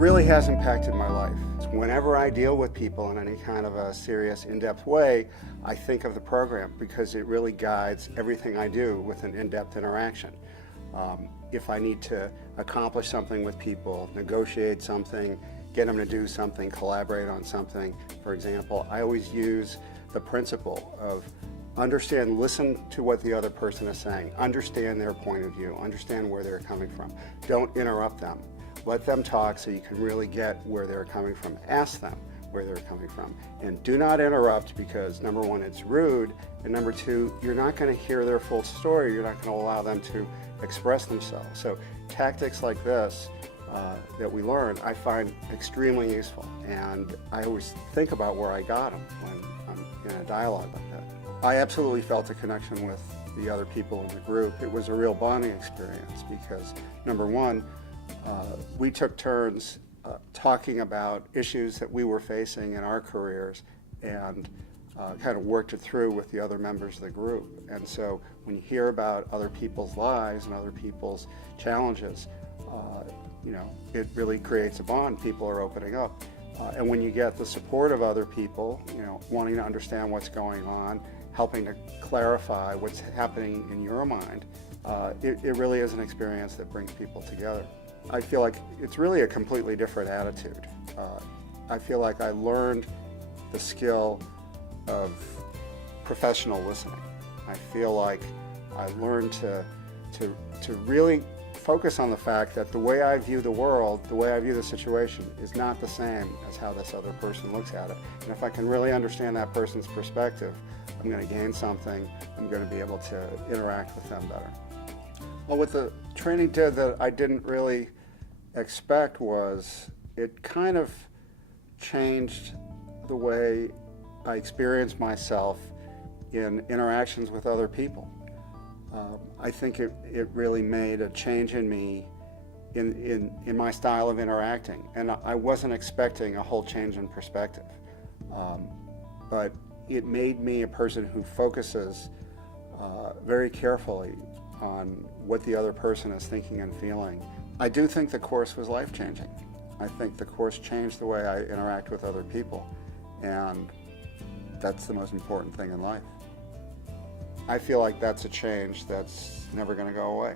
really has impacted my life. Whenever I deal with people in any kind of a serious, in-depth way, I think of the program because it really guides everything I do with an in-depth interaction. If I need to accomplish something with people, negotiate something, get them to do something, collaborate on something, for example, I always use the principle of listen to what the other person is saying, understand their point of view, understand where they're coming from. Don't interrupt them. Let them talk so you can really get where they're coming from. Ask them where they're coming from. And do not interrupt because, number one, it's rude, and number two, you're not going to hear their full story. You're not going to allow them to express themselves. So tactics like this that we learn, I find extremely useful. And I always think about where I got them when I'm in a dialogue like that. I absolutely felt a connection with the other people in the group. It was a real bonding experience because, number one, we took turns talking about issues that we were facing in our careers and kind of worked it through with the other members of the group. And so when you hear about other people's lives and other people's challenges, it really creates a bond. People are opening up. And when you get the support of other people, wanting to understand what's going on, helping to clarify what's happening in your mind, it really is an experience that brings people together. I feel like it's really a completely different attitude. I feel like I learned the skill of professional listening. I feel like I learned to really focus on the fact that the way I view the world, the way I view the situation is not the same as how this other person looks at it. And if I can really understand that person's perspective, I'm going to gain something. I'm going to be able to interact with them better. Well, what the training did that I didn't really expect was it kind of changed the way I experienced myself in interactions with other people. I think it really made a change in me in my style of interacting, and I wasn't expecting a whole change in perspective, but it made me a person who focuses very carefully on what the other person is thinking and feeling. I do think the course was life-changing. I think the course changed the way I interact with other people, and that's the most important thing in life. I feel like that's a change that's never going to go away.